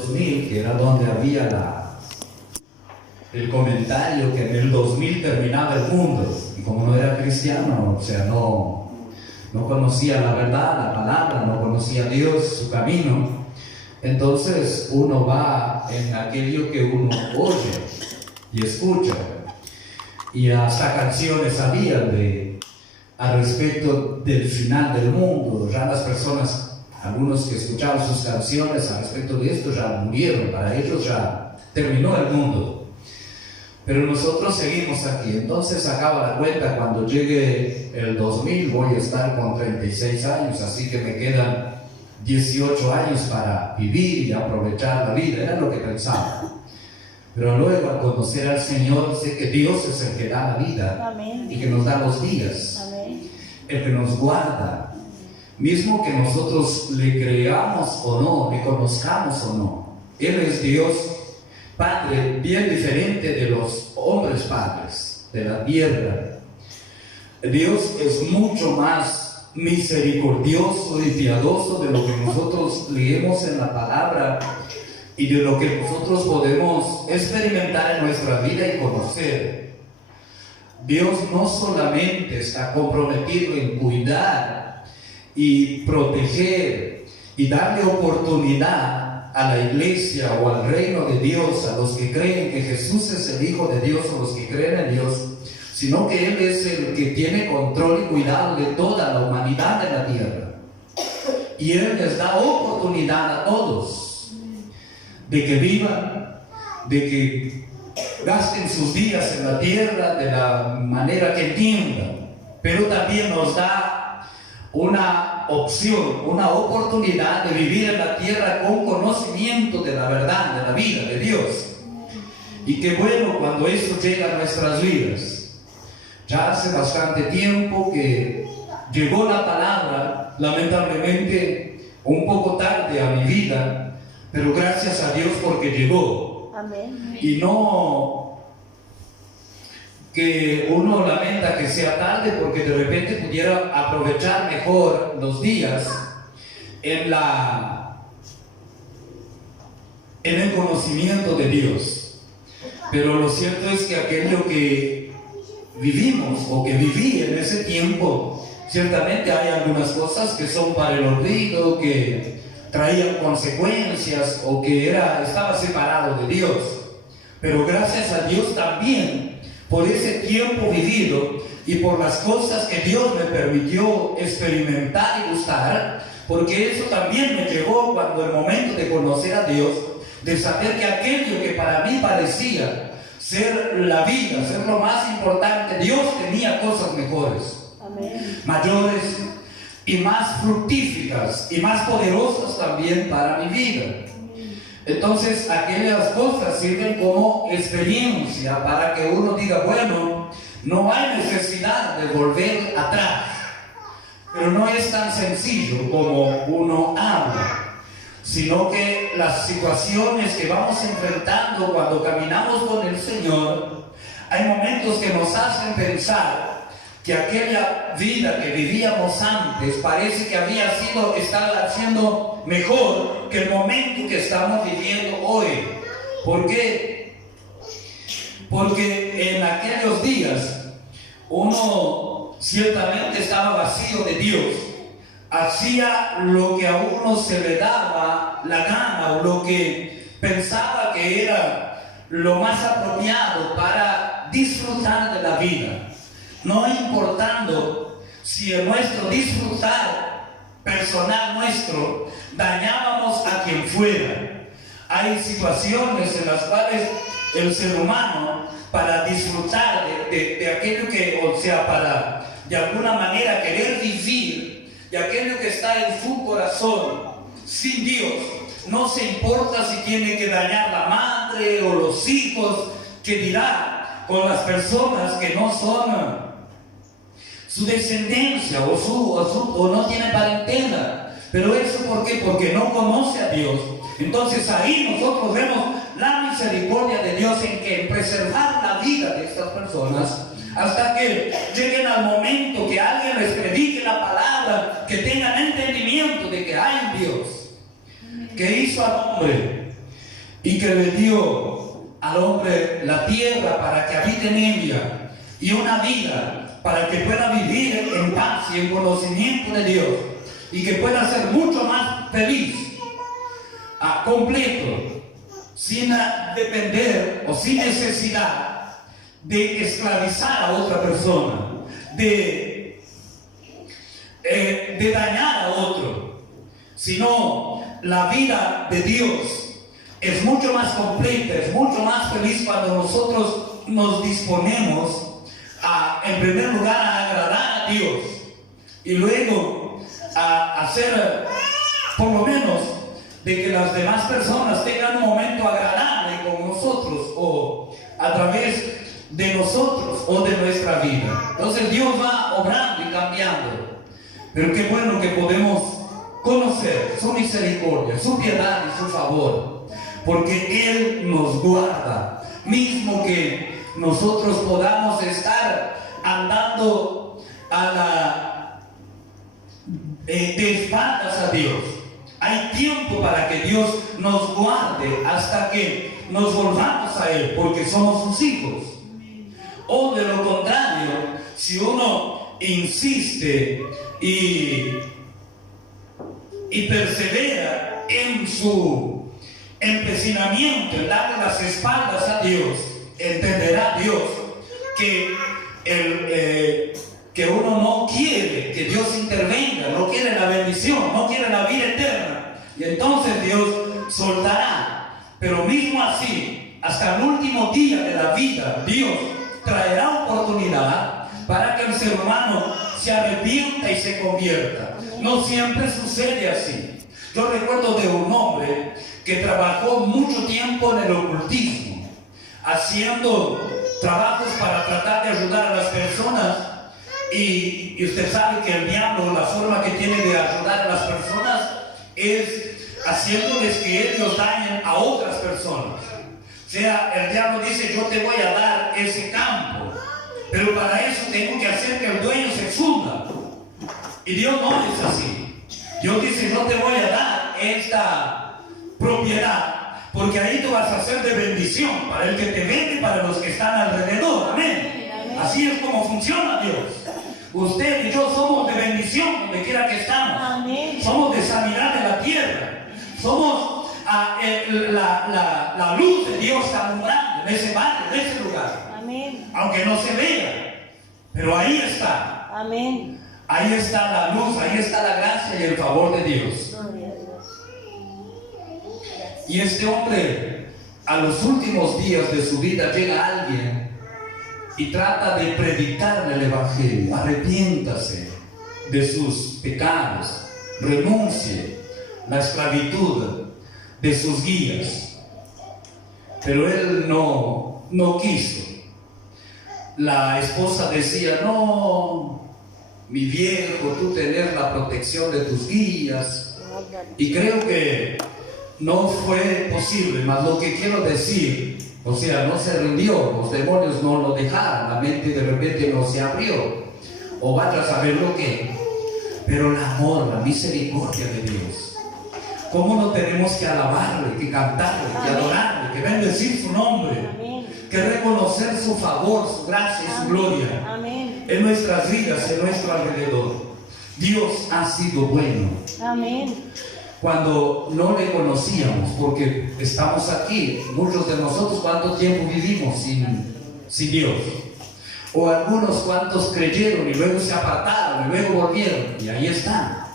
2000, que era donde había el comentario que en el 2000 terminaba el mundo. Y como no era cristiano, o sea, no conocía la verdad, la palabra, no conocía a Dios, su camino, entonces uno va en aquello que uno oye y escucha. Y hasta canciones había al respecto del final del mundo. Ya las personas, algunos que escuchaban sus canciones al respecto de esto, ya murieron. Para ellos ya terminó el mundo. Pero nosotros seguimos aquí. Entonces acaba la cuenta, cuando llegue el 2000 voy a estar con 36 años, así que me quedan 18 años para vivir y aprovechar la vida. Era lo que pensaba. Pero luego, al conocer al Señor, sé que Dios es el que da la vida. Amén. Y que nos da los días. Amén. El que nos guarda. Mismo que nosotros le creamos o no, le conozcamos o no, Él es Dios Padre, bien diferente de los hombres padres de la tierra. Dios es mucho más misericordioso y piadoso de lo que nosotros leemos en la palabra y de lo que nosotros podemos experimentar en nuestra vida y conocer. Dios no solamente está comprometido en cuidar y proteger y darle oportunidad a la iglesia o al reino de Dios, a los que creen que Jesús es el Hijo de Dios o los que creen en Dios, sino que Él es el que tiene control y cuidado de toda la humanidad de la tierra. Y Él les da oportunidad a todos de que vivan, de que gasten sus días en la tierra de la manera que entiendan, pero también nos da una opción, una oportunidad de vivir en la tierra con conocimiento de la verdad, de la vida de Dios. Y qué bueno cuando esto llega a nuestras vidas. Ya hace bastante tiempo que llegó la palabra, lamentablemente un poco tarde a mi vida, pero gracias a Dios porque llegó. Amén. Y no que uno lamenta que sea tarde, porque de repente pudiera aprovechar mejor los días en el conocimiento de Dios. Pero lo cierto es que aquello que vivimos o que viví en ese tiempo, ciertamente hay algunas cosas que son para el olvido, que traían consecuencias o que estaba separado de Dios. Pero gracias a Dios también por ese tiempo vivido y por las cosas que Dios me permitió experimentar y gustar, porque eso también me llevó cuando el momento de conocer a Dios, de saber que aquello que para mí parecía ser la vida, ser lo más importante, Dios tenía cosas mejores. Amén. Mayores y más fructíferas y más poderosas también para mi vida. Entonces aquellas cosas sirven como experiencia para que uno diga, bueno, no hay necesidad de volver atrás, pero no es tan sencillo como uno habla, sino que las situaciones que vamos enfrentando cuando caminamos con el Señor, hay momentos que nos hacen pensar que aquella vida que vivíamos antes parece que estaba siendo mejor que el momento que estamos viviendo hoy. ¿Por qué? Porque en aquellos días uno ciertamente estaba vacío de Dios, hacía lo que a uno se le daba la gana o lo que pensaba que era lo más apropiado para disfrutar de la vida, no importando si en nuestro disfrutar personal nuestro dañábamos a quien fuera. Hay situaciones en las cuales el ser humano, para disfrutar de aquello que, o sea, para de alguna manera querer vivir de aquello que está en su corazón sin Dios, no se importa si tiene que dañar la madre o los hijos, que dirá con las personas que no son su descendencia o no tiene parentela. Pero eso ¿por qué? Porque no conoce a Dios. Entonces ahí nosotros vemos la misericordia de Dios en preservar la vida de estas personas hasta que lleguen al momento que alguien les predique la que tengan entendimiento de que hay un Dios que hizo al hombre, y que le dio al hombre la tierra para que habite en ella y una vida para que pueda vivir en paz y en conocimiento de Dios y que pueda ser mucho más feliz, completo, sin depender o sin necesidad de esclavizar a otra persona, de dañar a otro, sino la vida de Dios es mucho más completa, es mucho más feliz cuando nosotros nos disponemos en primer lugar a agradar a Dios y luego a hacer por lo menos de que las demás personas tengan un momento agradable con nosotros o a través de nosotros o de nuestra vida. Entonces Dios va obrando y cambiando, pero qué bueno que podemos conocer su misericordia, su piedad y su favor, porque Él nos guarda, mismo que nosotros podamos estar andando de espaldas a Dios. Hay tiempo para que Dios nos guarde hasta que nos volvamos a Él, porque somos sus hijos. O de lo contrario, si uno insiste y persevera en su empecinamiento, en darle las espaldas a Dios, entenderá Dios que uno no quiere que Dios intervenga, no quiere la bendición, no quiere la vida eterna, y entonces Dios soltará. Pero mismo así, hasta el último día de la vida, Dios traerá oportunidad para que el ser humano se arrepienta y se convierta. No siempre sucede así. Yo recuerdo de un hombre que trabajó mucho tiempo en el ocultismo, haciendo trabajos para tratar de ayudar a las personas, y usted sabe que el diablo, la forma que tiene de ayudar a las personas es haciéndoles que ellos dañen a otras personas. O sea, el diablo dice: yo te voy a dar ese campo, pero para eso tengo que hacer que el dueño se funda. Y Dios no es así. Dios dice: yo te voy a dar esta propiedad, porque ahí tú vas a ser de bendición para el que te vende y para los que están alrededor. Amén. Así es como funciona Dios. Usted y yo somos de bendición donde quiera que estamos. Amén. Somos de sanidad de la tierra. Somos la luz de Dios alumbrando en ese barrio, en ese lugar. Amén. Aunque no se vea, pero ahí está. Amén. Ahí está la luz, ahí está la gracia y el favor de Dios. Y este hombre, a los últimos días de su vida, llega alguien y trata de predicarle el evangelio. Arrepiéntase de sus pecados, renuncie la esclavitud de sus guías. Pero él no quiso. La esposa decía: no, mi viejo, tú tenés la protección de tus guías. Y creo que no fue posible. Mas lo que quiero decir, o sea, no se rindió, los demonios no lo dejaron, la mente de repente no se abrió, o vaya a saber lo que. Pero el amor, la misericordia de Dios, ¿cómo no tenemos que alabarle, que cantarle, que adorarle, que bendecir su nombre? Amén. Que reconocer su favor, su gracia y su gloria. Amén. En nuestras vidas, en nuestro alrededor? Dios ha sido bueno. Amén. Cuando no le conocíamos, porque estamos aquí, muchos de nosotros, ¿cuánto tiempo vivimos sin Dios? O algunos cuantos creyeron y luego se apartaron y luego volvieron, y ahí están.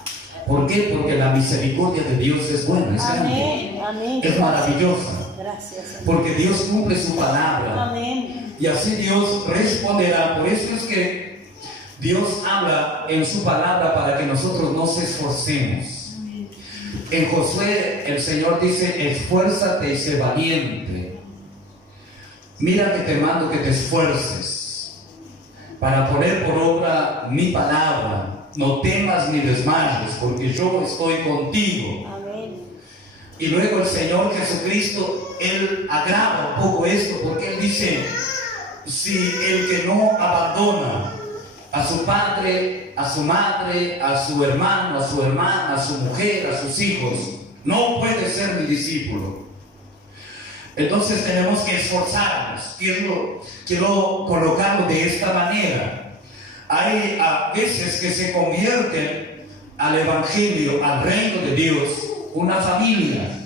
¿Por qué? Porque la misericordia de Dios es buena, es grande, es maravillosa. Gracias. Porque Dios cumple su palabra. Amén. Y así Dios responderá. Por eso es que Dios habla en su palabra para que nosotros nos esforcemos. En Josué el Señor dice: esfuérzate y sé valiente. Mira que te mando que te esfuerces para poner por obra mi palabra. No temas ni desmayes, porque yo estoy contigo. Amén. Y luego el Señor Jesucristo, Él agrava un poco esto, porque Él dice: si el que no abandona a su padre, a su madre, a su hermano, a su hermana, a su mujer, a sus hijos, no puede ser mi discípulo. Entonces tenemos que esforzarnos. Quiero colocarlo de esta manera. Hay a veces que se convierten al Evangelio, al reino de Dios, una familia.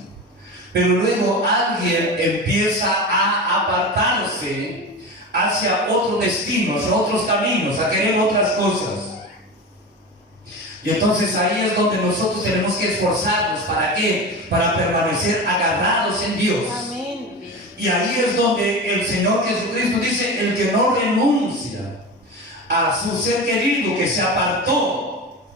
Pero luego alguien empieza a apartarse hacia otro destino, hacia otros caminos, a querer otras cosas. Y entonces ahí es donde nosotros tenemos que esforzarnos. ¿Para qué? Para permanecer agarrados en Dios. Amén. Y ahí es donde el Señor Jesucristo dice: el que no renuncia a su ser querido, que se apartó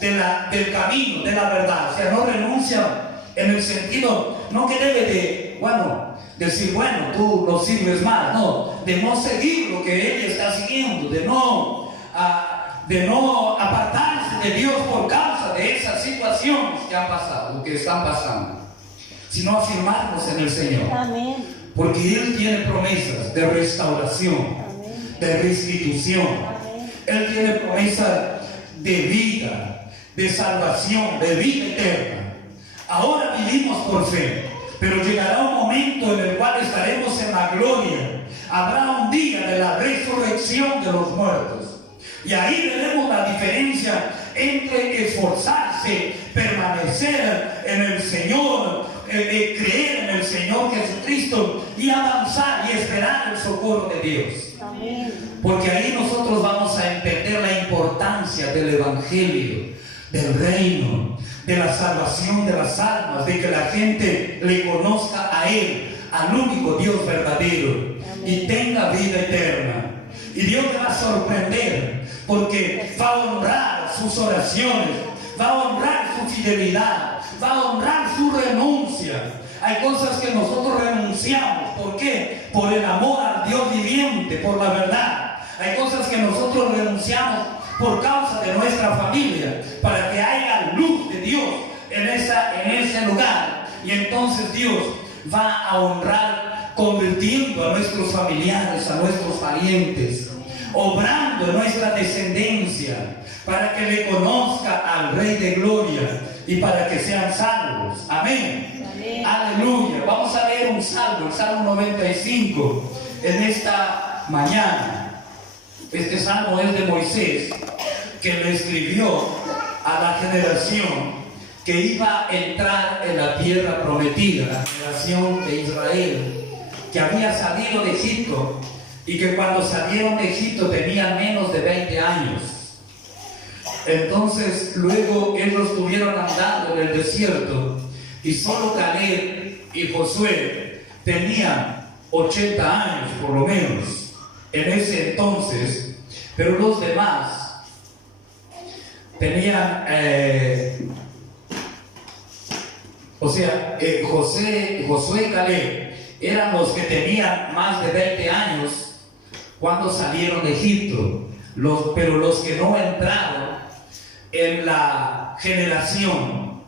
del camino, de la verdad. O sea, no renuncia en el sentido, no que debe de, decir, tú lo sirves mal. No, de no seguir lo que Él está siguiendo, de no apartarse de Dios por causa de esas situaciones que han pasado, que están pasando, sino afirmarnos en el Señor. Amén. Porque Él tiene promesas de restauración, Amén. de restitución. Amén. Él tiene promesas de vida, de salvación, de vida eterna. Ahora vivimos por fe, pero llegará un momento en el cual estaremos en la gloria. Habrá un día de la resurrección de los muertos. Y ahí veremos la diferencia entre esforzarse, permanecer en el Señor, creer en el Señor Jesucristo y avanzar y esperar el socorro de Dios. Amén. Porque ahí nosotros vamos a entender la importancia del Evangelio, del reino, de la salvación de las almas, de que la gente le conozca a Él, al único Dios verdadero. Amén. Y tenga vida eterna. Y Dios te va a sorprender, porque va a honrar sus oraciones, va a honrar su fidelidad, va a honrar su renuncia. Hay cosas que nosotros renunciamos. ¿Por qué? Por el amor al Dios viviente, por la verdad. Hay cosas que nosotros renunciamos por causa de nuestra familia, para que haya luz de Dios en ese lugar. Y entonces Dios va a honrar, convirtiendo a nuestros familiares, a nuestros parientes, obrando en nuestra descendencia, para que le conozca al Rey de Gloria y para que sean salvos. Amén. Amén. Aleluya. Vamos a leer un salmo, el Salmo 95, en esta mañana. Este salmo es de Moisés, que le escribió a la generación que iba a entrar en la tierra prometida, la generación de Israel, que había salido de Egipto y que cuando salieron de Egipto tenían menos de 20 años. Entonces luego ellos estuvieron andando en el desierto y solo Caleb y Josué tenían 80 años por lo menos en ese entonces, pero los demás tenían, Josué y Caleb eran los que tenían más de 20 años cuando salieron de Egipto, pero los que no entraron en la generación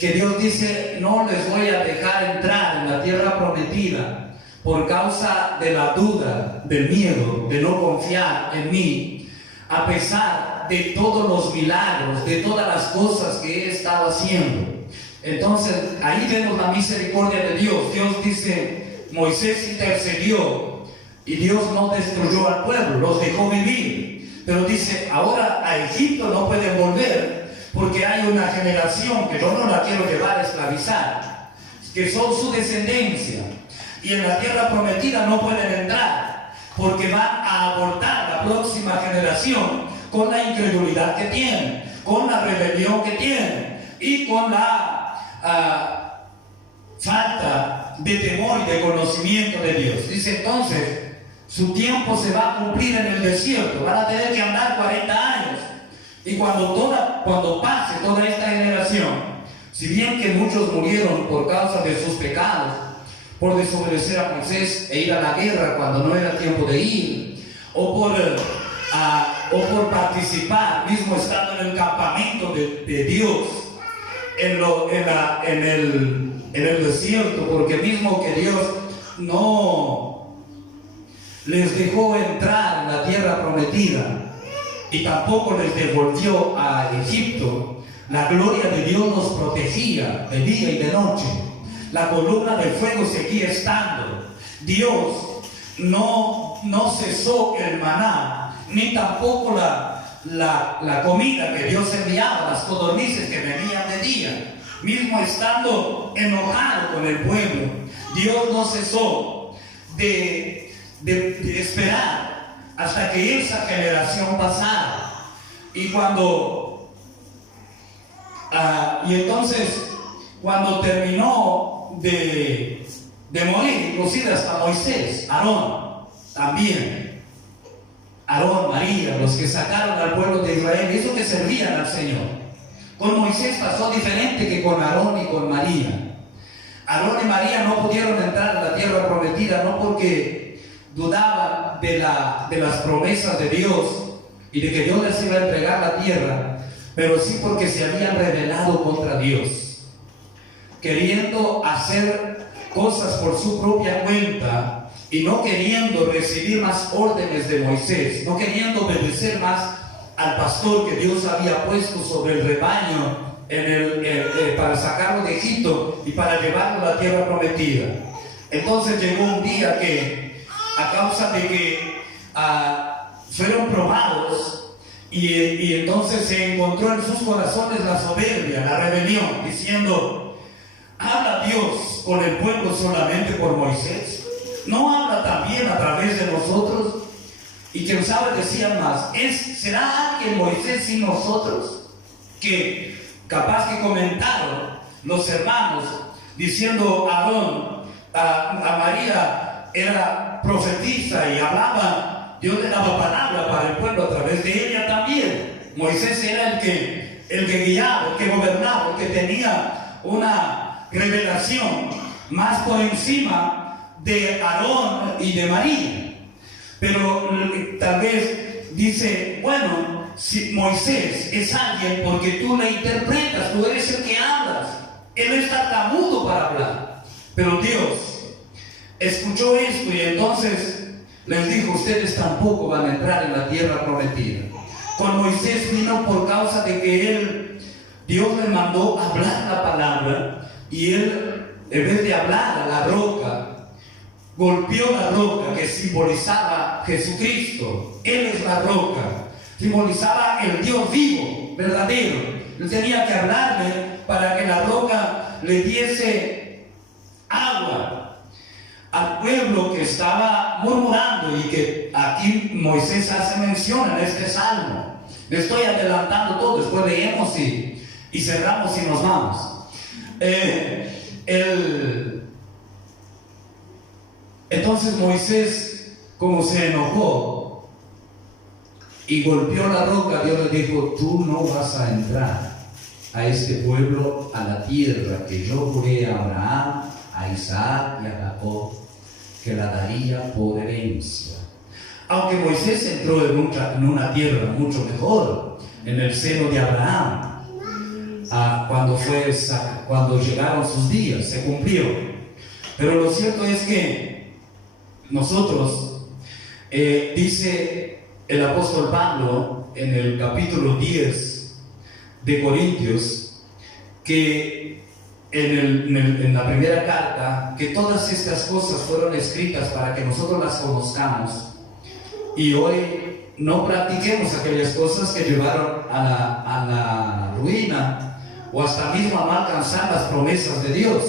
que Dios dice: no les voy a dejar entrar en la tierra prometida por causa de la duda, del miedo, de no confiar en mí, a pesar de todos los milagros, de todas las cosas que he estado haciendo. Entonces ahí vemos la misericordia de Dios. Dios dice: Moisés intercedió y Dios no destruyó al pueblo, los dejó vivir, pero dice: ahora a Egipto no pueden volver, porque hay una generación que yo no la quiero llevar a esclavizar, que son su descendencia, y en la tierra prometida no pueden entrar, porque van a abortar la próxima generación con la incredulidad que tienen, con la rebelión que tienen y con la falta de temor y de conocimiento de Dios. Dice entonces: su tiempo se va a cumplir en el desierto, van a tener que andar 40 años. Y cuando pase toda esta generación, si bien que muchos murieron por causa de sus pecados, por desobedecer a Moisés e ir a la guerra cuando no era tiempo de ir, o por participar, mismo estando en el campamento de Dios, en el desierto, porque mismo que Dios no les dejó entrar en la tierra prometida y tampoco les devolvió a Egipto, la gloria de Dios nos protegía de día y de noche. la columna de fuego seguía estando. Dios no cesó el maná, ni tampoco la comida que Dios enviaba, las codornices que venían de día. Mismo estando enojado con el pueblo, Dios no cesó de esperar hasta que esa generación pasara. Y entonces cuando terminó de morir, inclusive hasta Moisés, Aarón también, Aarón, María, los que sacaron al pueblo de Israel, esos que servían al Señor. Con Moisés pasó diferente que con Aarón y con María. Aarón y María no pudieron entrar a la tierra prometida, no porque dudaban de las promesas de Dios y de que Dios les iba a entregar la tierra, pero sí porque se habían rebelado contra Dios, queriendo hacer cosas por su propia cuenta y no queriendo recibir más órdenes de Moisés, no queriendo obedecer más al pastor que Dios había puesto sobre el rebaño para sacarlo de Egipto y para llevarlo a la tierra prometida. Entonces llegó un día que, a causa de que fueron probados, y entonces se encontró en sus corazones la soberbia, la rebelión, diciendo: ¿habla Dios con el pueblo solamente por Moisés? ¿No habla también a través de nosotros? Y que sabe, decían más: ¿será alguien Moisés sin nosotros? Que capaz que comentaron los hermanos diciendo: Aarón, a María era profetisa y hablaba, Dios le daba palabra para el pueblo a través de ella también. Moisés era el que guiaba, el que gobernaba, el que tenía una revelación más por encima de Aarón y de María. Pero tal vez dice: bueno, si Moisés es alguien porque tú le interpretas, tú eres el que hablas, él es tartamudo para hablar. Pero Dios escuchó esto y entonces les dijo: ustedes tampoco van a entrar en la tierra prometida. Con Moisés vino por causa de que Dios le mandó hablar la palabra, y él, en vez de hablar a la roca, golpeó la roca que simbolizaba Jesucristo. Él es la roca, simbolizaba el Dios vivo, verdadero. Él tenía que hablarle para que la roca le diese agua al pueblo que estaba murmurando, y que aquí Moisés hace mención en este salmo. Le estoy adelantando todo, después leemos y cerramos y nos vamos. Entonces Moisés, como se enojó y golpeó la roca, Dios le dijo: tú no vas a entrar a este pueblo, a la tierra que yo juré a Abraham, a Isaac y a Jacob, que la daría por herencia. Aunque Moisés entró en una tierra mucho mejor, en el seno de Abraham, cuando llegaron sus días, se cumplió. Pero lo cierto es que nosotros, dice el apóstol Pablo en el capítulo 10 de Corintios, que en la primera carta, que todas estas cosas fueron escritas para que nosotros las conozcamos y hoy no practiquemos aquellas cosas que llevaron a la ruina, o hasta mismo a no alcanzar las promesas de Dios.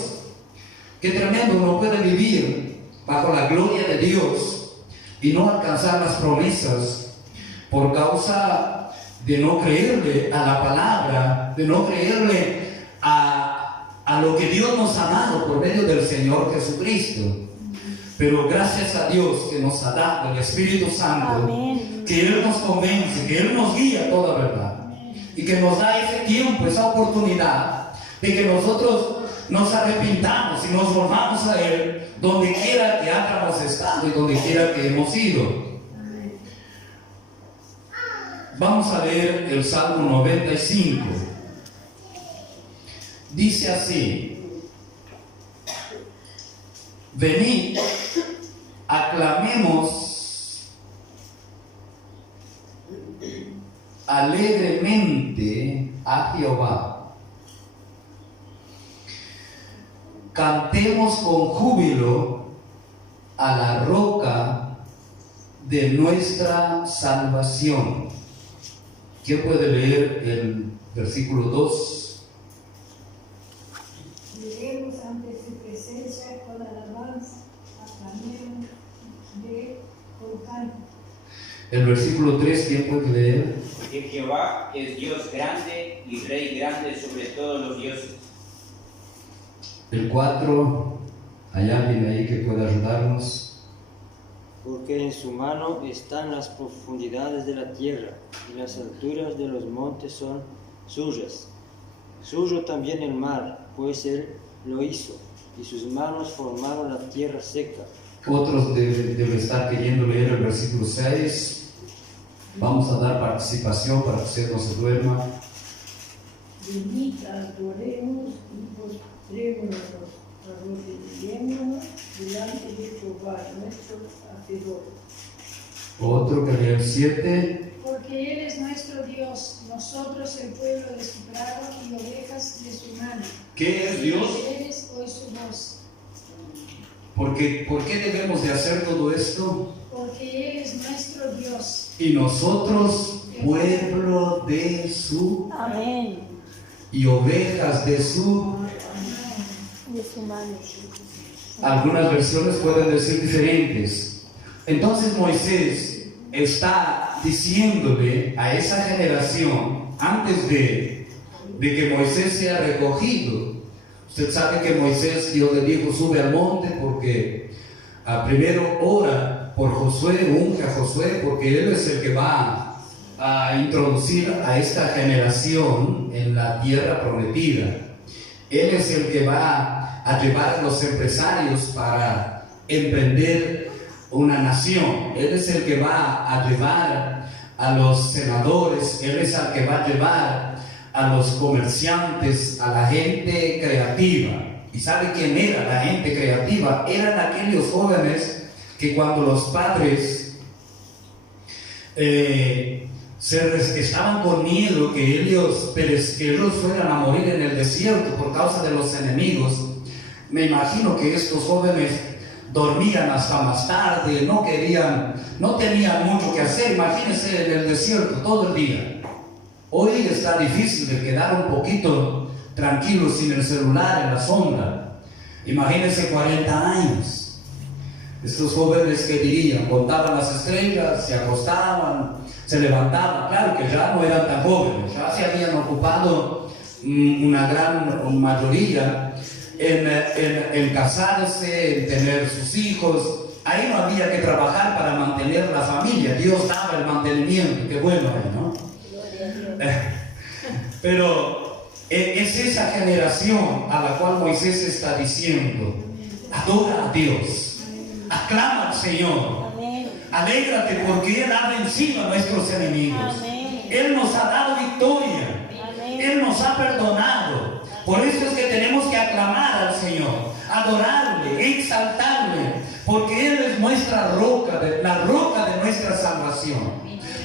Qué tremendo uno puede vivir bajo la gloria de Dios y no alcanzar las promesas por causa de no creerle a la palabra, de no creerle a lo que Dios nos ha dado por medio del Señor Jesucristo. Pero gracias a Dios que nos ha dado el Espíritu Santo, amén, que Él nos convence, que Él nos guía a toda verdad, y que nos da ese tiempo, esa oportunidad de que nosotros nos arrepintamos y nos volvamos a Él donde quiera que hayamos estado y donde quiera que hemos ido. Vamos a leer el Salmo 95. Dice así: venid, aclamemos alegremente a Jehová. cantemos con júbilo a la roca de nuestra salvación. ¿Quién puede leer el versículo 2? Lleguemos ante su presencia con alabanza, aclamemos con canto. El versículo 3, ¿quién puede leer? Que Jehová es Dios grande y Rey grande sobre todos los dioses. El 4, ¿hay alguien ahí que pueda ayudarnos? Porque en su mano están las profundidades de la tierra, y las alturas de los montes son suyas. Suyo también el mar, pues él lo hizo, y sus manos formaron la tierra seca. Otros deben estar queriendo leer el versículo 6. Vamos a dar participación para que usted no se duerma. Venid, adoremos y postrémonos, arrodillémonos delante de Jehová, nuestro Hacedor. Otro que lee el 7. Porque Él es nuestro Dios, nosotros el pueblo de su prado y ovejas de su mano. ¿Qué es Dios? Eres hoy su voz. ¿Por qué debemos de hacer todo esto? Porque Él es nuestro Dios. Y nosotros, pueblo de su Amén. y ovejas de su. De su mano. Algunas versiones pueden decir diferentes. Entonces Moisés está diciéndole a esa generación, antes de que Moisés sea recogido. Usted sabe que Moisés, Dios le dijo, sube al monte porque primero ora por Josué, unge a Josué, porque él es el que va a introducir a esta generación en la tierra prometida. Él es el que va a llevar a los empresarios para emprender una nación. Él es el que va a llevar a los senadores. Él es el que va a llevar a los comerciantes, a la gente creativa. ¿Y sabe quién era la gente creativa? Eran aquellos jóvenes que cuando los padres estaban con miedo que ellos fueran a morir en el desierto por causa de los enemigos. Me imagino que estos jóvenes dormían hasta más tarde, no tenían mucho que hacer. Imagínense en el desierto todo el día. Hoy está difícil de quedar un poquito tranquilo sin el celular en la sombra. Imagínense 40 años. Estos jóvenes que dirían, contaban las estrellas, se acostaban, se levantaban. Claro que ya no eran tan jóvenes, ya se habían ocupado una gran mayoría en casarse, en tener sus hijos. Ahí no había que trabajar para mantener la familia. Dios daba el mantenimiento. Qué bueno, ¿no? Pero es esa generación a la cual Moisés está diciendo: adora a Dios, aclama al Señor, Amén. alégrate porque Él ha vencido a nuestros enemigos. Amén. Él nos ha dado victoria, Amén. Él nos ha perdonado. Por eso es que tenemos que aclamar al Señor, adorarle, exaltarle, porque Él es nuestra roca, la roca de nuestra salvación.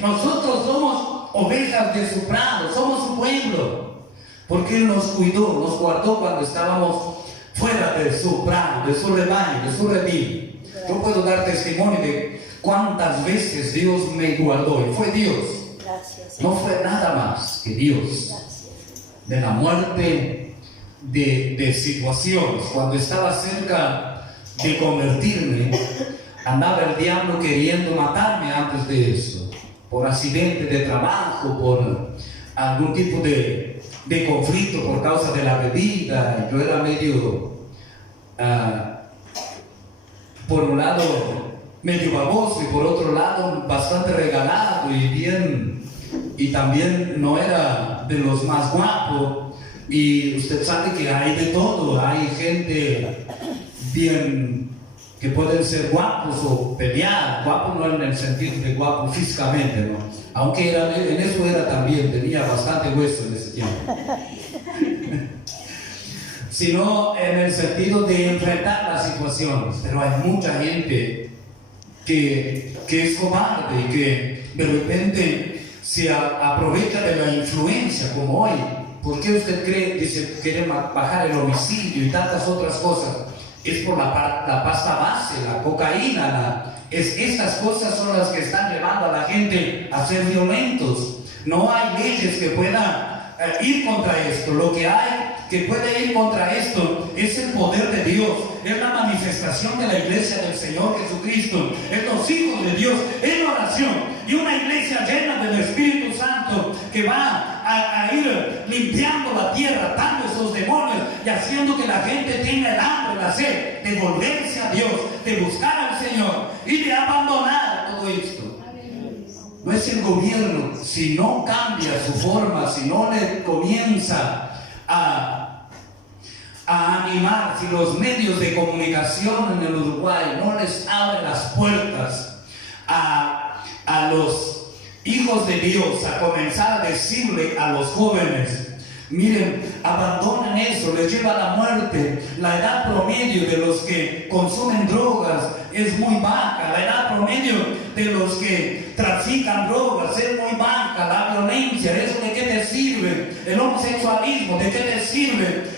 Nosotros somos ovejas de su prado, somos su pueblo, porque Él nos cuidó, nos guardó cuando estábamos fuera de su prado, de su rebaño, de su redil. Yo puedo dar testimonio de cuántas veces Dios me guardó, y fue Dios, Gracias. no fue nada más que Dios. Gracias. De la muerte, de situaciones. Cuando estaba cerca de convertirme, andaba el diablo queriendo matarme antes de eso, por accidente de trabajo, por algún tipo de conflicto por causa de la bebida. Yo era medio, por un lado, medio baboso, y por otro lado, bastante regalado y también no era de los más guapos. Y usted sabe que hay de todo, hay gente bien que pueden ser guapos o pelear, guapo no en el sentido de guapo físicamente, ¿no? Aunque en eso era también, tenía bastante hueso en ese tiempo. Sino en el sentido de enfrentar las situaciones. Pero hay mucha gente que es cobarde y que de repente se aprovecha de la influencia, como hoy. ¿por qué usted cree que se quiere bajar el homicidio y tantas otras cosas? Es por la pasta base, la cocaína, estas cosas son las que están llevando a la gente a ser violentos. No hay leyes que puedan ir contra esto. Lo que hay que puede ir contra esto es el poder de Dios, es la manifestación de la iglesia del Señor Jesucristo, es los hijos de Dios en oración, y una iglesia llena del Espíritu Santo que va a ir limpiando la tierra, atando esos demonios y haciendo que la gente tenga el hambre, la sed de volverse a Dios, de buscar al Señor y de abandonar todo esto. No es el gobierno, si no cambia su forma, si no le comienza a animar, si los medios de comunicación en el Uruguay no les abren las puertas a los hijos de Dios, a comenzar a decirle a los jóvenes: miren, abandonen eso, les lleva a la muerte. La edad promedio de los que consumen drogas es muy baja. La edad promedio de los que trafican drogas es muy baja. La violencia, ¿eso de qué te sirve? El homosexualismo, ¿de qué te sirve?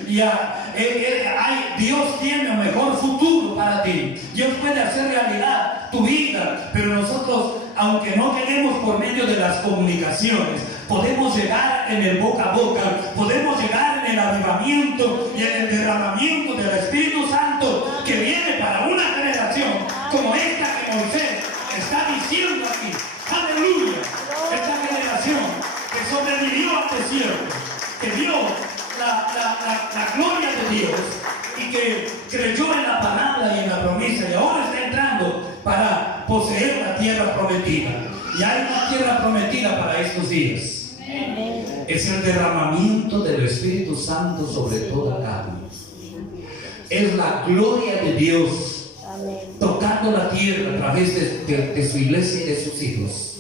Dios tiene un mejor futuro para ti. Dios puede hacer realidad tu vida, pero nosotros, aunque no queremos por medio de las comunicaciones, podemos llegar en el boca a boca, podemos llegar en el avivamiento y en el derramamiento del Espíritu Santo que viene para una generación como esta que Moisés está diciendo aquí. ¡Aleluya! Esta generación que sobrevivió al desierto, que vio la gloria de Dios y que creyó en la palabra y en la promesa, y ahora está entrando para poseer la tierra prometida. Y hay una tierra prometida para estos días. Es el derramamiento del Espíritu Santo sobre toda carne. Es la gloria de Dios tocando la tierra a través de su iglesia y de sus hijos.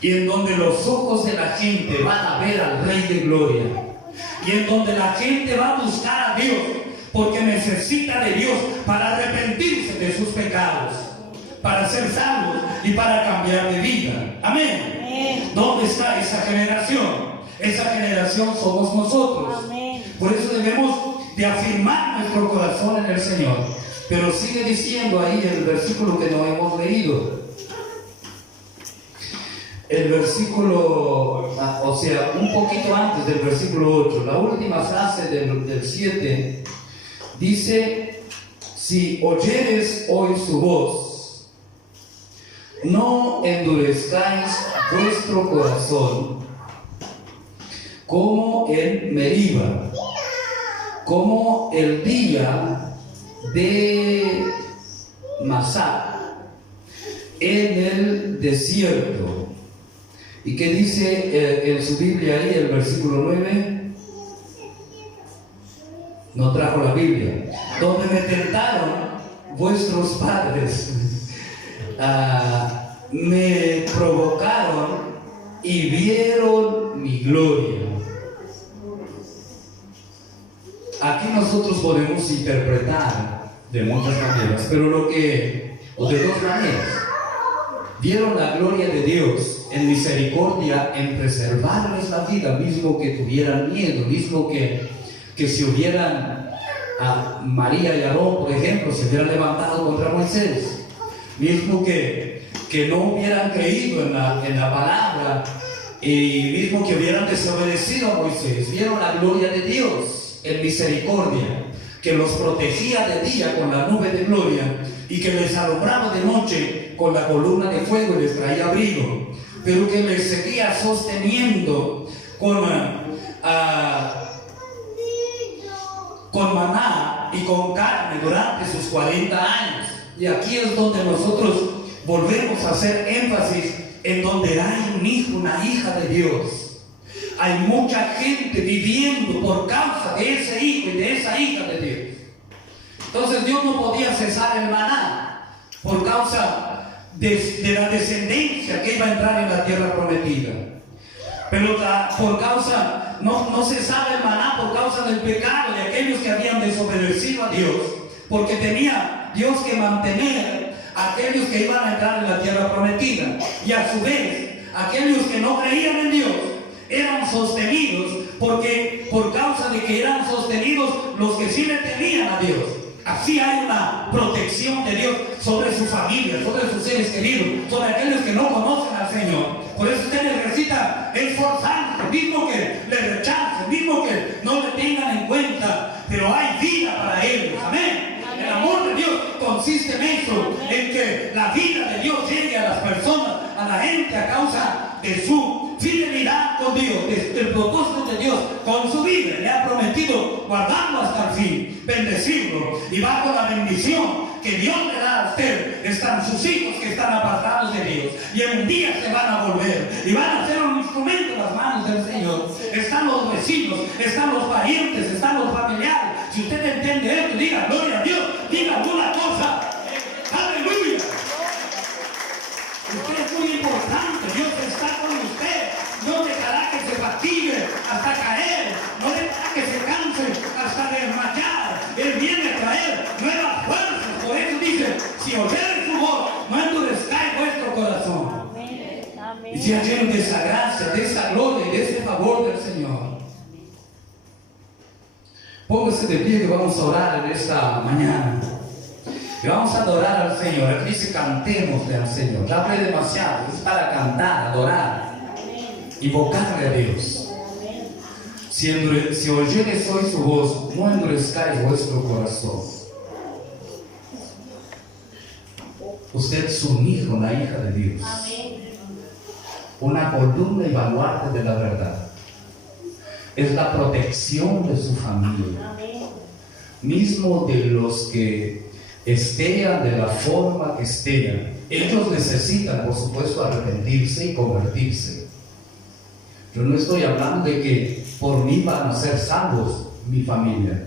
Y en donde los ojos de la gente van a ver al Rey de Gloria. Y en donde la gente va a buscar a Dios porque necesita de Dios para arrepentirse de sus pecados, para ser salvos y para cambiar de vida. Amén. Amén. ¿Dónde está esa generación? Esa generación somos nosotros. Amén. Por eso debemos de afirmar nuestro corazón en el Señor. Pero sigue diciendo ahí el versículo que no hemos leído. El versículo, o sea, un poquito antes del versículo 8, la última frase del 7, dice: si oyeres hoy su voz, no endurezcáis vuestro corazón, como en Meriba, como el día de Masá, en el desierto. ¿Y qué dice en su Biblia ahí, el versículo 9? No trajo la Biblia. Donde me tentaron vuestros padres, me provocaron y vieron mi gloria. Aquí nosotros podemos interpretar de muchas maneras, pero de dos maneras. Vieron la gloria de Dios en misericordia, en preservarles la vida, mismo que tuvieran miedo, mismo que si hubieran, María y Aarón, por ejemplo, se hubieran levantado contra Moisés, mismo que no hubieran creído en la palabra, y mismo que hubieran desobedecido a Moisés. Vieron la gloria de Dios en misericordia, que los protegía de día con la nube de gloria y que les alumbraba de noche con la columna de fuego y les traía abrigo, pero que les seguía sosteniendo con maná y con carne durante sus 40 años. Y aquí es donde nosotros volvemos a hacer énfasis en donde hay un hijo, una hija de Dios. Hay mucha gente viviendo por causa de ese hijo y de esa hija de Dios. Entonces Dios no podía cesar el maná por causa de la descendencia que iba a entrar en la tierra prometida. Pero por causa, no cesaba el maná por causa del pecado de aquellos que habían desobedecido a Dios, porque tenía Dios que mantener a aquellos que iban a entrar en la tierra prometida. Y a su vez, aquellos que no creían en Dios eran sostenidos porque por causa de que eran sostenidos los que sí le temían a Dios. Así hay una protección de Dios sobre su familia, sobre sus seres queridos, sobre aquellos que no conocen al Señor. Por eso usted necesita esforzarse, mismo que le rechacen, mismo que no le tengan en cuenta, pero hay vida para ellos. Amén. El amor de Dios consiste en eso, en que la vida de Dios llegue a las personas, a la gente, a causa de su fidelidad con Dios, del propósito de Dios con su vida. Le ha prometido guardarlo hasta el fin, bendecirlo, y bajo la bendición que Dios le da a usted están sus hijos que están apartados de Dios, y en un día se van a volver y van a ser un instrumento en las manos del Señor. Están los vecinos, están los parientes, están los familiares. Si usted entiende esto, diga gloria a Dios, diga alguna cosa. Aleluya. Usted es muy importante, Dios está con usted. No dejará que se fatigue hasta caer, no dejará que se canse hasta desmayar. Él viene a traer nuevas fuerzas. Por eso dice, si oyeres su voz, no endurezcáis vuestro corazón. Amén. Y sea lleno de esa gracia, de esa gloria y de ese favor del Señor. Póngase de pie que vamos a orar en esta mañana. Y vamos a adorar al Señor. Él dice, cantémosle al Señor. Ya hablé demasiado, es para cantar, adorar, invocarle a Dios. Si oyeres hoy su voz, no endurezcáis vuestro corazón. Usted es un hijo, una hija de Dios. Una columna y baluarte de la verdad. Es la protección de su familia. Mismo de los que estean de la forma que estean. Ellos necesitan, por supuesto, arrepentirse y convertirse. Yo no estoy hablando de que por mí van a ser salvos mi familia,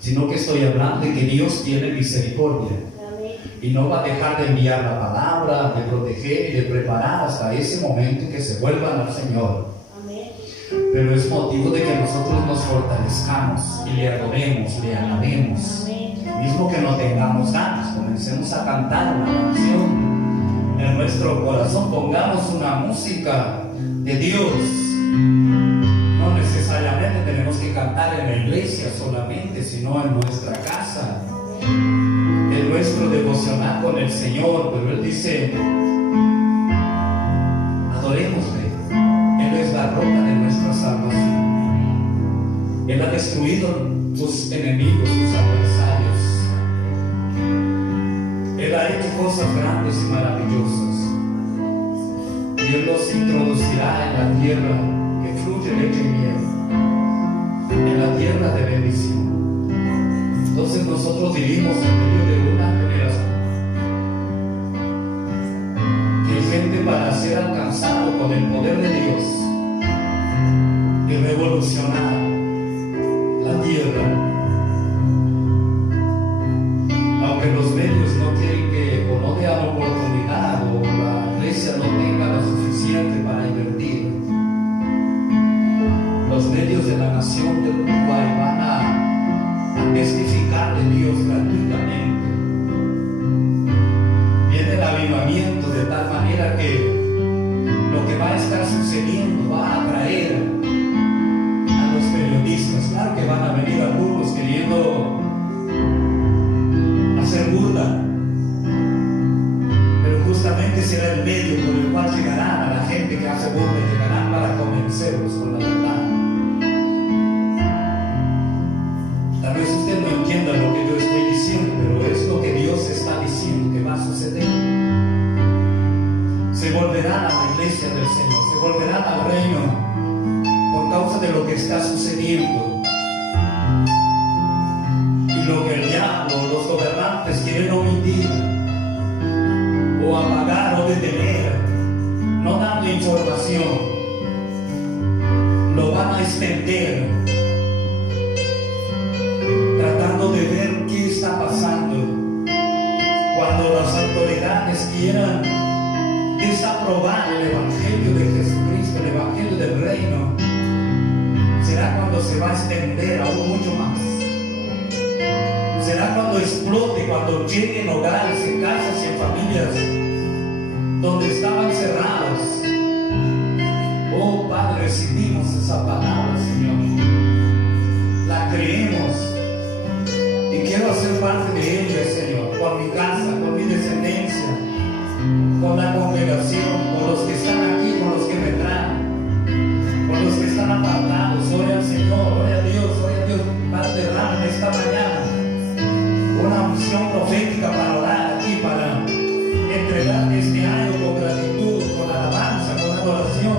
sino que estoy hablando de que Dios tiene misericordia y no va a dejar de enviar la palabra, de proteger y de preparar hasta ese momento en que se vuelvan al Señor. Pero es motivo de que nosotros nos fortalezcamos y le adoremos, le alabemos. Mismo que no tengamos ganas, comencemos a cantar una canción en nuestro corazón, pongamos una música de Dios. No necesariamente tenemos que cantar en la iglesia solamente, sino en nuestra casa, en nuestro devocional con el Señor. Pero Él dice, adorémosle. Él es la roca de nuestra salvación. Él ha destruido tus enemigos, tus adversarios. Él ha hecho cosas grandes y maravillosas. Y Él los introducirá en la tierra que fluye leche y miel, en la tierra de bendición. Entonces nosotros vivimos en medio de una generación que hay gente para ser alcanzado con el poder de Dios y revolucionar la tierra. Aunque los medios no quieren que, o no te dan oportunidad, o la iglesia no tenga lo suficiente para invertir, los medios de la nación de Uruguay van a testificar de Dios gratuitamente. Viene el avivamiento de tal manera que lo que va a estar sucediendo va a atraer a los periodistas. Claro que van a venir algunos queriendo hacer burla, pero justamente será el medio por el cual llegarán a la gente que hace burla, llegarán para convencerlos con la verdad. Tal vez usted no entienda lo que yo estoy diciendo, pero es lo que Dios está diciendo que va a suceder. Se volverán a la iglesia del Señor, se volverán al reino por causa de lo que está sucediendo. Y lo que el diablo, los gobernantes quieren omitir, o apagar o detener, no dando información, lo van a extender, tratando de ver qué está pasando. Cuando las autoridades quieran desaprobar el Evangelio de Jesucristo, el Evangelio del reino, será cuando se va a extender aún mucho más. Será cuando explote, cuando lleguen hogares, en casas y en familias donde estaban cerrados, o Oh Padre, recibimos esa palabra, Señor. La creemos y quiero hacer parte de ella, Señor, por mi casa, por mi descendencia, con la congregación, con los que están aquí, con los que vendrán, con los que están apartados. Ore al Señor, ore a Dios, para derramar esta mañana una unción profética para orar aquí, para entregar este año con gratitud, con alabanza, con adoración,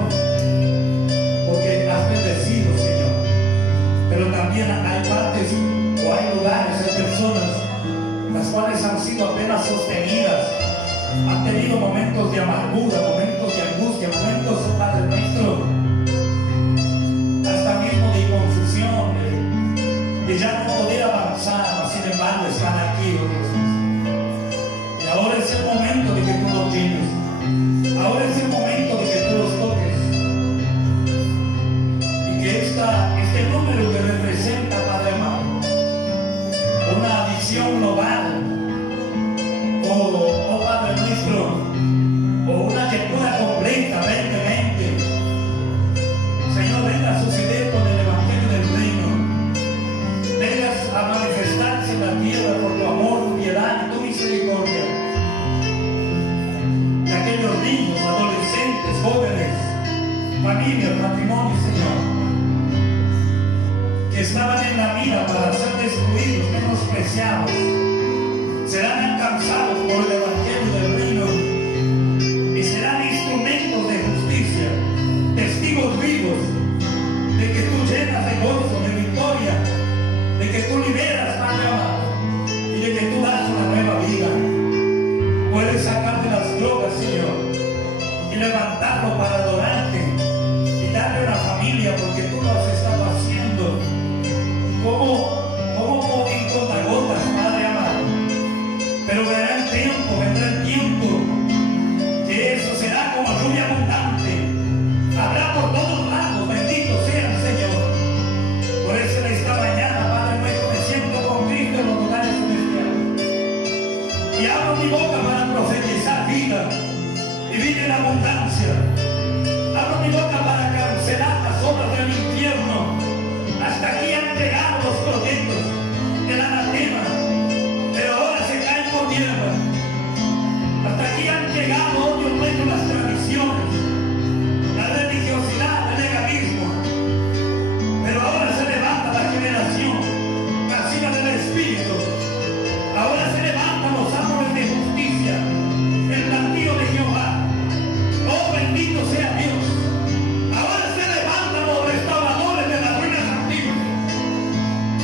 porque has bendecido, Señor. Pero también hay partes o hay lugares, hay personas las cuales han sido apenas sostenidas, han tenido momentos de amargura, momentos de angustia, momentos, Padre nuestro, hasta mismo de confusión, de ya no poder avanzar, mas sin embargo están aquí, oh Dios. Y ahora es el momento de que tú los llenes, ahora es el momento de que tú los toques, y que este número que representa, Padre amado, una visión global, oh Padre nuestro, o una lectura completa, 2020, Señor, venga a suceder con el Evangelio del Reino, vengas a manifestarse en la tierra por tu amor, tu piedad y tu misericordia. De aquellos niños, adolescentes, jóvenes, familias, matrimonios, Señor, que estaban en la vida para ser destruidos, menospreciados, serán alcanzados por el Evangelio del Reino y serán instrumentos de justicia, testigos vivos de que tú llenas de gozo, de victoria, de que tú liberas, Padre amado, y de que tú das una nueva vida. Puedes sacar de las drogas, Señor, y levantarlo para adorarte y darle una familia, porque tú lo has estado haciendo como en contagotas, Padre amado. Pero vendrá el tiempo que eso será como lluvia abundante, habrá por todos lados. Bendito sea el Señor. Por eso en esta mañana, Padre nuestro, me siento con Cristo en los lugares celestiales y abro mi boca para profetizar vida y vida en abundancia. Abro mi boca para cancelar las obras del infierno. Hasta aquí han llegado los proyectos del anatema, pero ahora se caen por tierra. Hasta aquí han llegado, oh Dios mío, las tradiciones, la religiosidad, el legalismo, pero ahora se levanta la generación nacida del Espíritu. Ahora se levantan los árboles de justicia, el plantío de Jehová. Oh, bendito sea Dios. Ahora se levantan los restauradores de las ruinas antiguas.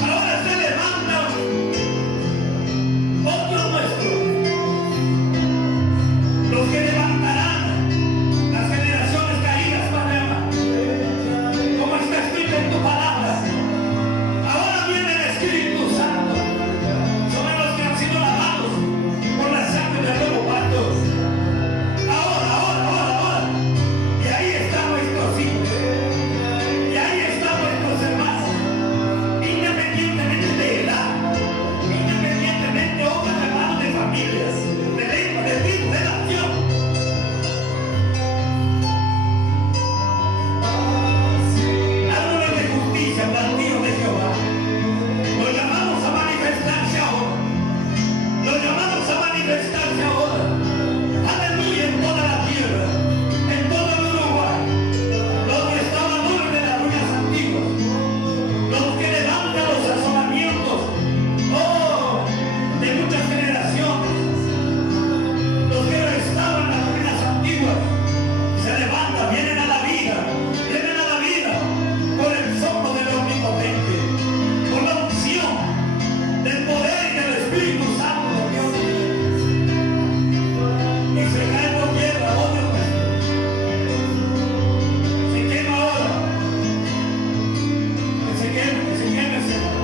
Ahora se levantan, oh Dios nuestro, los que levantarán las generaciones caídas, Padre amado, como está escrito en tu palabra. Ahora viene el Espíritu Santo sobre los que han sido lavados por la sangre del nuevo pacto. Ahora. Y ahí están nuestros hijos, y ahí están nuestros hermanos, independientemente de edad, independientemente, oh Padre amado, de familias, de lengua, de tribu, de nación. Árboles de justicia, plantíos de Jehová. Los llamamos a manifestarse ahora. Los llamamos a manifestarse ahora. Aleluya, en toda la tierra, en todo el Uruguay. Los restauradores de las ruinas antiguas, los que levantan los asolamientos, oh, de muchas generaciones, los que restauran las ruinas antiguas, se levantan, vienen a la vida por el soplo del Omnipotente, por la unción del poder y del Espíritu Santo de Dios. Y se cae por tierra, oh Dios mío. Se quema ahora. Que se queme, Señor.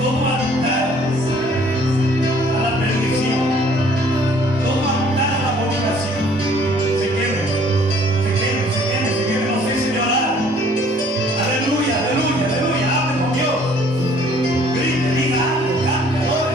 Todo altar a la perdición, todo altar a la abominación. Se queme. No sé si llorar. Aleluya. Hable con Dios. Grite, diga algo, cante, adore.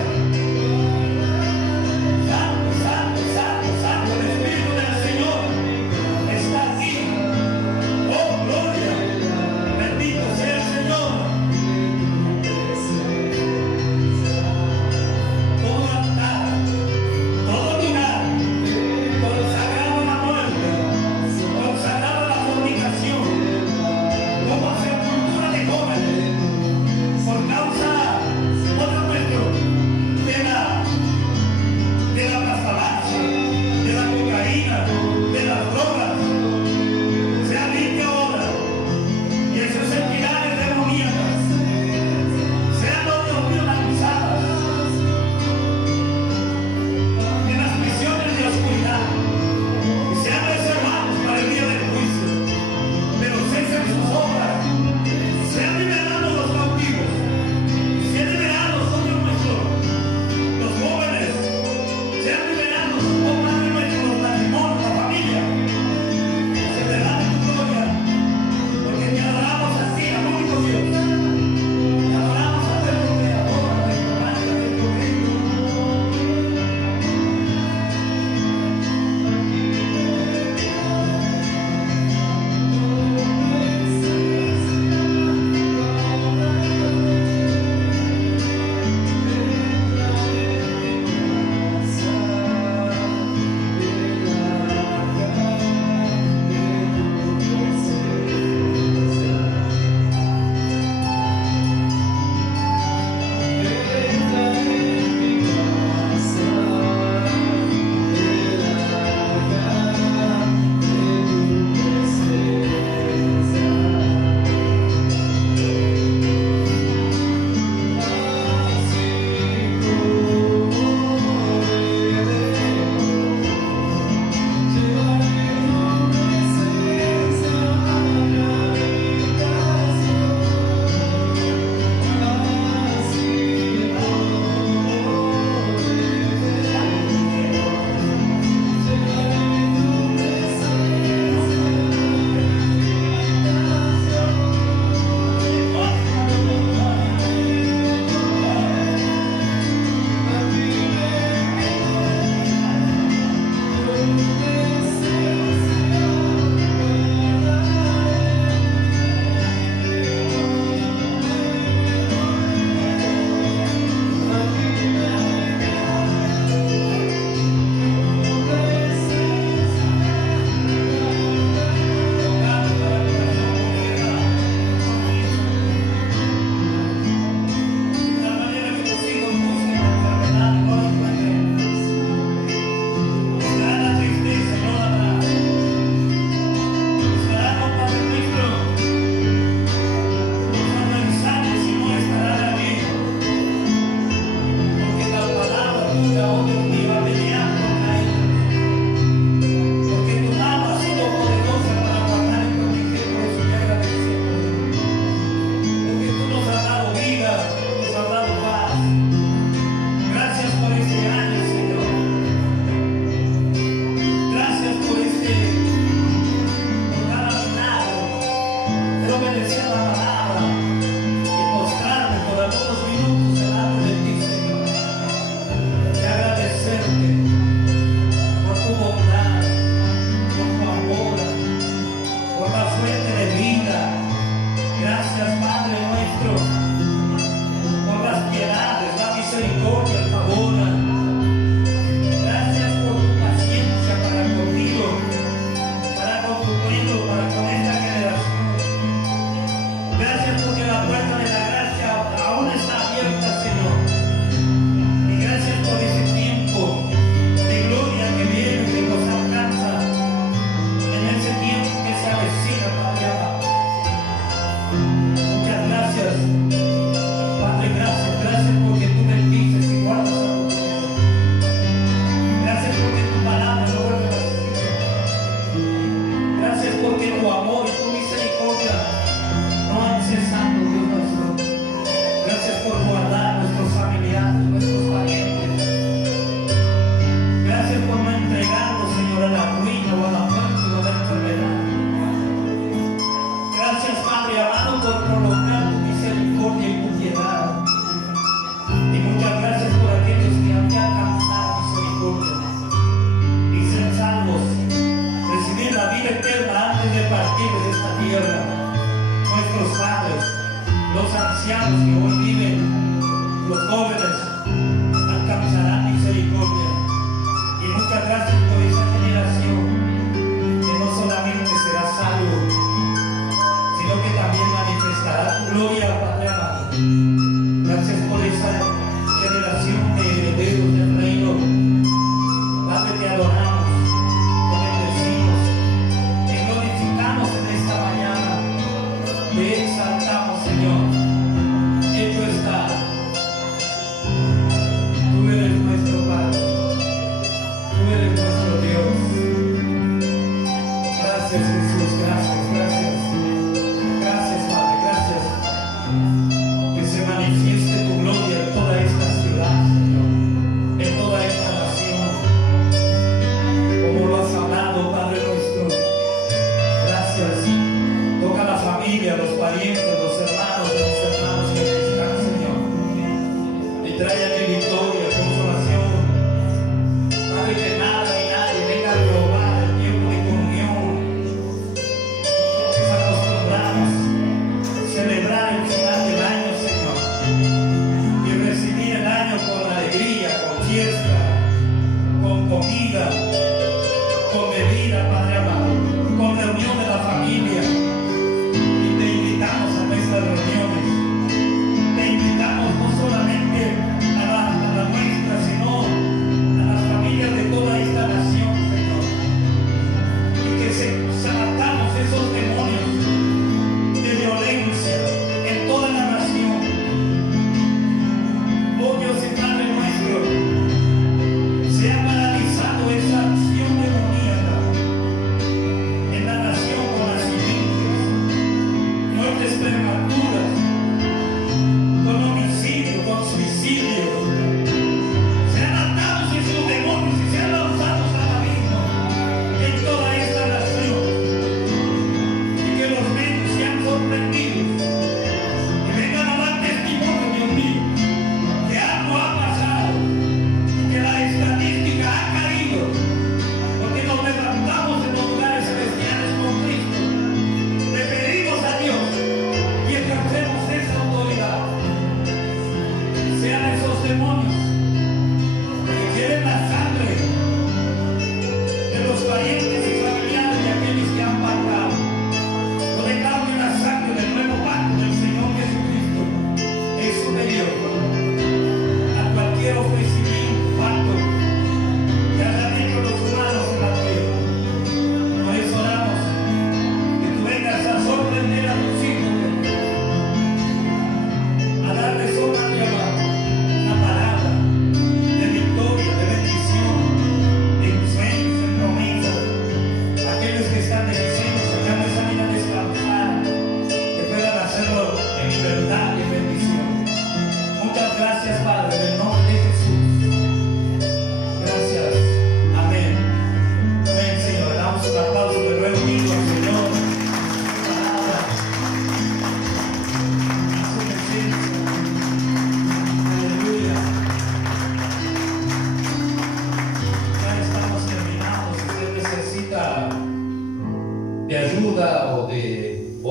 lucha, oh Dios mío, a pelear contra ellos. Porque tu mano ha sido poderosa para guardar y proteger, por eso te agradecemos. Porque tú nos has dado vida, nos has dado paz. Gracias por este año, Señor. Gracias por cada milagro, de obedecer la palabra y mostrarme por algunos minutos delante de ti, Señor. Y agradecerte por tu bondad, por tu amor, por la fuente de vida. Gracias, Padre nuestro, por las piedades, la misericordia, el favor. Gracias por tu paciencia para conmigo, para con tu pueblo, para con esta generación. Gracias porque la puerta de la gracia aún está abierta, Señor. Y gracias por ese tiempo de gloria que viene, que nos alcanza en ese tiempo que se avecina, Padre amado. Muchas gracias, Padre, gracias porque tú bendices y guardas a tu pueblo. Gracias porque tu palabra no vuelve vacía. Gracias porque tu amor y tu misericordia no han cesado, Dios nuestro. Gracias por guardar a nuestros familiares, nuestros parientes. Gracias por no entregarnos, Señor, a la ruina o a la muerte o a la enfermedad. Gracias, Padre amado, por prolongar tu misericordia y tu piedad. Y muchas gracias por aquellos que han de alcanzar misericordia y ser salvos, recibir la vida eterna antes de partir de esta tierra. Nuestros padres, los ancianos que hoy viven, los jóvenes, alcanzarán misericordia. Y muchas gracias por esa generación que no solamente será salvo, sino que también manifestará tu gloria, Padre amado. Gracias por esa generación de herederos del reino. Padre, te adoramos, te bendecimos, te glorificamos en esta mañana, te exaltamos, Señor. Hecho está. Tú eres nuestro Padre, tú eres nuestro Dios. Gracias, Jesús, gracias. Gracias, Padre, gracias. Que se manifieste tu gloria en toda esta ciudad, Señor, en toda esta nación.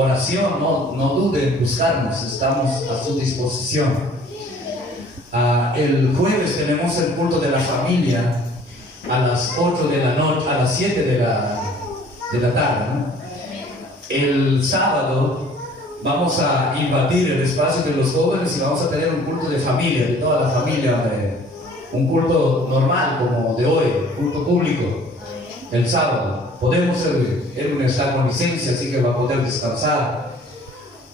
oración, no duden en buscarnos, estamos a su disposición. El jueves tenemos el culto de la familia a las 8 de la noche, a las 7 de la tarde, ¿no? El sábado vamos a invadir el espacio de los jóvenes y vamos a tener un culto de familia, de toda la familia, un culto normal como de hoy, culto público, el sábado. Él está con licencia, así que va a poder descansar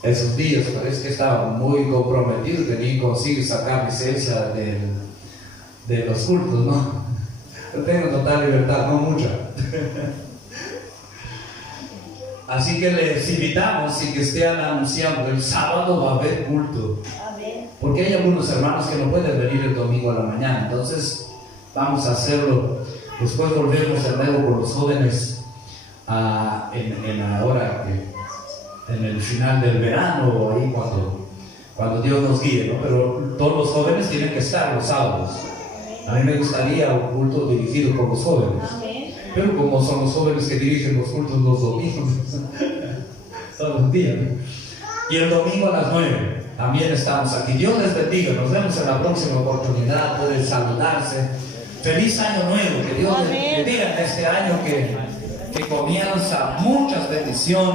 esos días. Parece que estaba muy comprometido, tenía consigo sacar licencia de los cultos, ¿no? Yo tengo total libertad, no mucha. Así que les invitamos y que estén anunciando, el sábado va a haber culto. Porque hay algunos hermanos que no pueden venir el domingo a la mañana, entonces vamos a hacerlo. Después volvemos de nuevo con los jóvenes en el final del verano, o ahí cuando Dios nos guíe, ¿no? Pero todos los jóvenes tienen que estar los sábados. A mí me gustaría un culto dirigido por los jóvenes. Pero como son los jóvenes que dirigen los cultos los domingos, todos los días, ¿no? Y el domingo a las 9 también estamos aquí. Dios les bendiga, nos vemos en la próxima oportunidad. Pueden saludarse. Feliz año nuevo, que Dios les bendiga en este año que comienza. Muchas bendiciones.